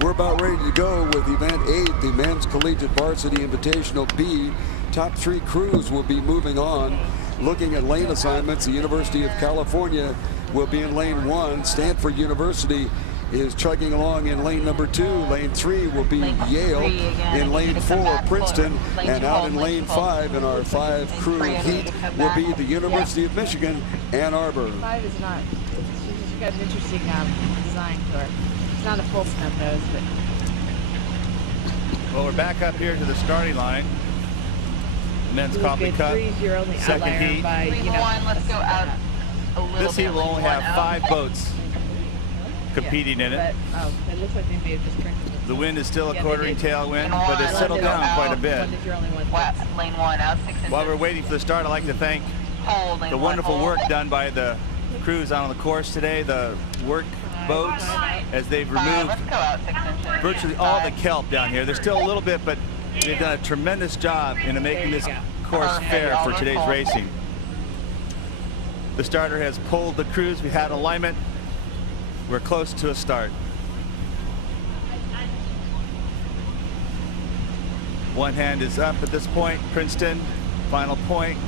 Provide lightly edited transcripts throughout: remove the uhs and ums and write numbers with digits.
We're about ready to go with event 8, the Men's Collegiate Varsity Invitational B. Top 3 crews will be moving on. Looking at lane assignments, the University of California will be in lane 1. Stanford University is chugging along in lane number 2. Lane 3 will be Yale. In lane 4, Princeton. And out in lane 5 in our 5-crew heat will be the University of Michigan, Ann Arbor. 5 is not. She's got an interesting design to her. It's not a full snub nose, but. Well, we're back up here to the starting line. Men's Copley Cup, second heat. By, let's go out a little This heat will only have 5 boats competing in it. But, it looks like maybe it just the wind is still a quartering tailwind, but it's settled down quite a bit. Lane 1 out 6 inches. While we're waiting for the start, I'd like to thank the wonderful work done by the crews out on the course today, the work boats, as they've removed virtually all the kelp down here. There's still a little bit, but they've done a tremendous job in making this course fair for today's racing. The starter has pulled the crews. We had alignment. We're close to a start. One hand is up at this point. Princeton, final point.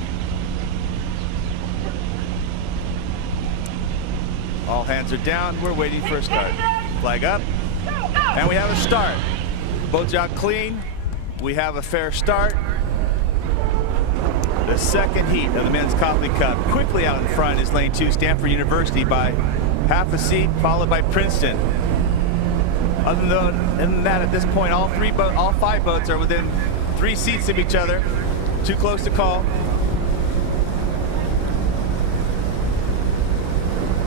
All hands are down. We're waiting for a start. Flag up. And we have a start. Boats out clean. We have a fair start. The second heat of the Men's Copley Cup. Quickly out in front is lane 2, Stanford University, by half a seat, followed by Princeton. Other than that, at this point, all 5 boats are within 3 seats of each other. Too close to call.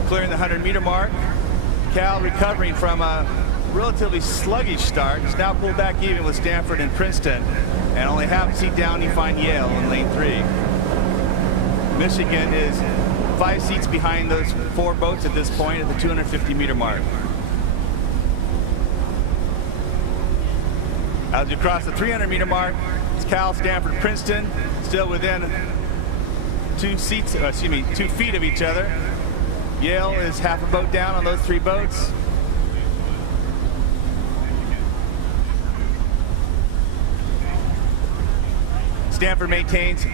Clearing the 100-meter mark. Cal recovering from a relatively sluggish start. It's now pulled back even with Stanford and Princeton. And only half a seat down, you find Yale in lane 3. Michigan is 5 seats behind those 4 boats at this point at the 250-meter mark. As you cross the 300-meter mark, it's Cal, Stanford, Princeton, still within 2 feet of each other. Yale is half a boat down on those 3 boats. Stanford maintains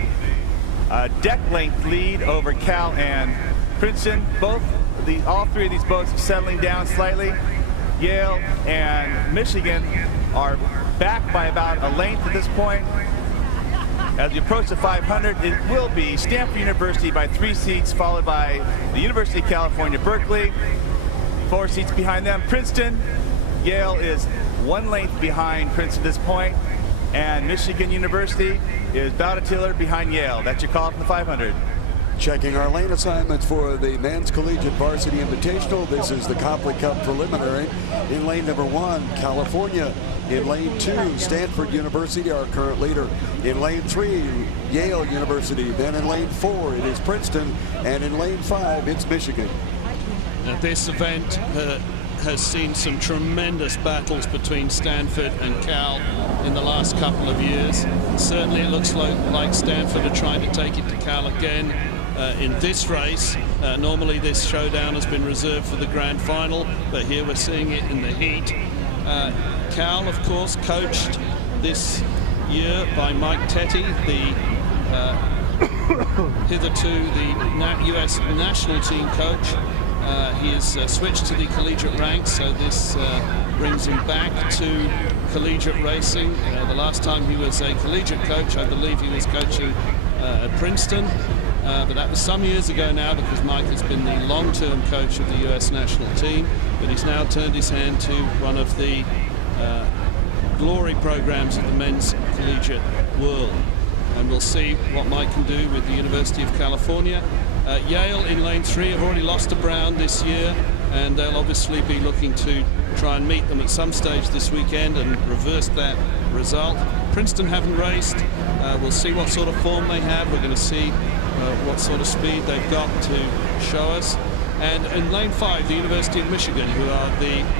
a deck length lead over Cal and Princeton. All 3 of these boats are settling down slightly. Yale and Michigan are back by about a length at this point. As we approach the 500, it will be Stanford University by 3 seats, followed by the University of California, Berkeley. 4 seats behind them, Princeton. Yale is 1 length behind Princeton at this point, and Michigan University is about a tiller behind Yale. That's your call from the 500. Checking our lane assignments for the Men's Collegiate Varsity Invitational. This is the Copley Cup preliminary. In lane number 1, California. In lane 2, Stanford University, our current leader. In lane 3, Yale University. Then in lane 4, it is Princeton. And in lane 5, it's Michigan. Now, this event has seen some tremendous battles between Stanford and Cal in the last couple of years. Certainly it looks like Stanford are trying to take it to Cal again in this race. Normally this showdown has been reserved for the grand final, but here we're seeing it in the heat. Cal, of course, coached this year by Mike Tetty, hitherto the U.S. national team coach. He has switched to the collegiate ranks, so this brings him back to collegiate racing. The last time he was a collegiate coach, I believe he was coaching at Princeton, but that was some years ago now, because Mike has been the long-term coach of the U.S. national team, but he's now turned his hand to one of the glory programs of the men's collegiate world. And we'll see what Mike can do with the University of California. Yale in lane 3 have already lost to Brown this year, and they'll obviously be looking to try and meet them at some stage this weekend and reverse that result. Princeton haven't raced. We'll see what sort of form they have. We're going to see what sort of speed they've got to show us. And in lane 5, the University of Michigan, who are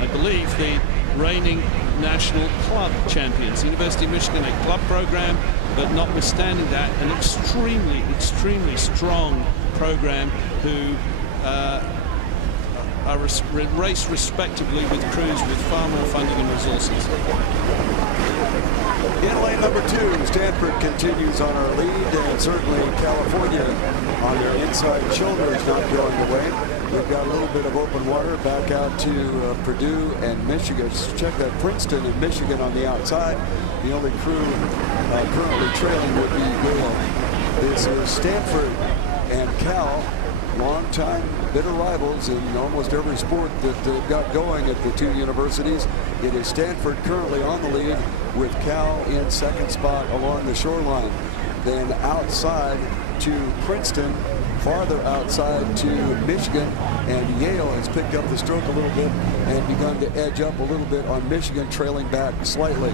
I believe, the reigning national club champions. The University of Michigan, a club program, but notwithstanding that, an extremely strong program who race respectively with crews with far more funding and resources. In lane number 2, Stanford continues on our lead, and certainly California on their inside shoulder is not going away. We've got a little bit of open water back out to Purdue and Michigan. Check that, Princeton and Michigan on the outside. The only crew currently trailing would be Yale. This is Stanford and Cal, longtime bitter rivals in almost every sport that they've got going at the two universities. It is Stanford currently on the lead with Cal in second spot along the shoreline. Then outside to Princeton, farther outside to Michigan, and Yale has picked up the stroke a little bit and begun to edge up a little bit on Michigan, trailing back slightly.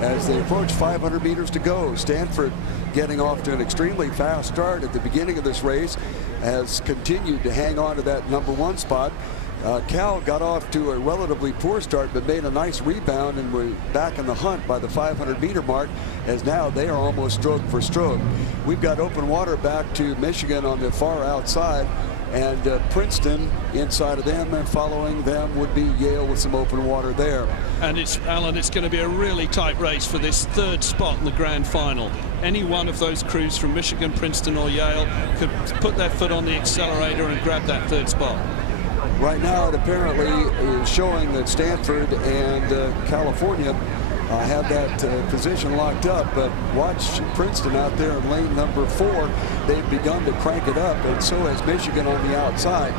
As they approach 500 meters to go, Stanford getting off to an extremely fast start at the beginning of this race, has continued to hang on to that number 1 spot. Cal got off to a relatively poor start, but made a nice rebound and were back in the hunt by the 500-meter mark, as now they are almost stroke for stroke. We've got open water back to Michigan on the far outside, and Princeton inside of them, and following them would be Yale with some open water there. And Alan, it's going to be a really tight race for this 3rd spot in the grand final. Any one of those crews from Michigan, Princeton or Yale could put their foot on the accelerator and grab that 3rd spot. Right now, it apparently is showing that Stanford and California have that position locked up, but watch Princeton out there in lane number 4. They've begun to crank it up, and so has Michigan on the outside.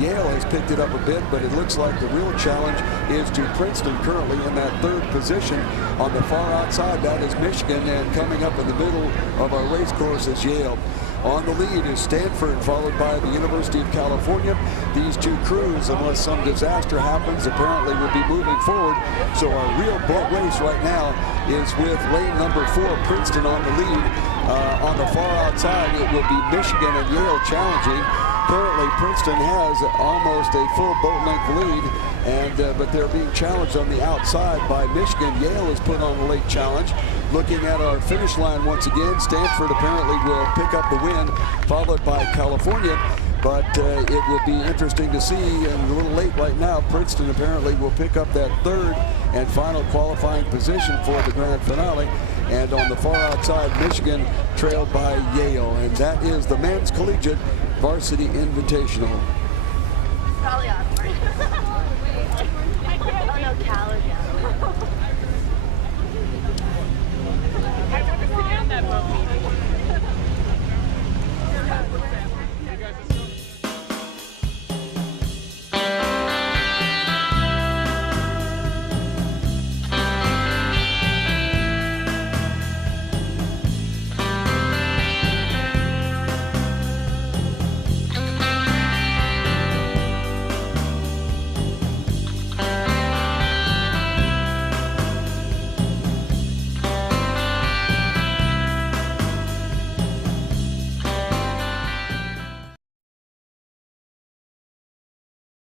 Yale has picked it up a bit, but it looks like the real challenge is to Princeton, currently in that 3rd position. On the far outside, that is Michigan, and coming up in the middle of our race course is Yale. On the lead is Stanford, followed by the University of California. These two crews, unless some disaster happens, apparently will be moving forward. So our real boat race right now is with lane number 4, Princeton on the lead. On the far outside, it will be Michigan and Yale challenging. Currently, Princeton has almost a full boat length lead, and but they're being challenged on the outside by Michigan. Yale is put on a late challenge. Looking at our finish line once again, Stanford apparently will pick up the win, followed by California. But it will be interesting to see, and a little late right now, Princeton apparently will pick up that 3rd and final qualifying position for the grand finale. And on the far outside, Michigan trailed by Yale. And that is the men's collegiate varsity invitational.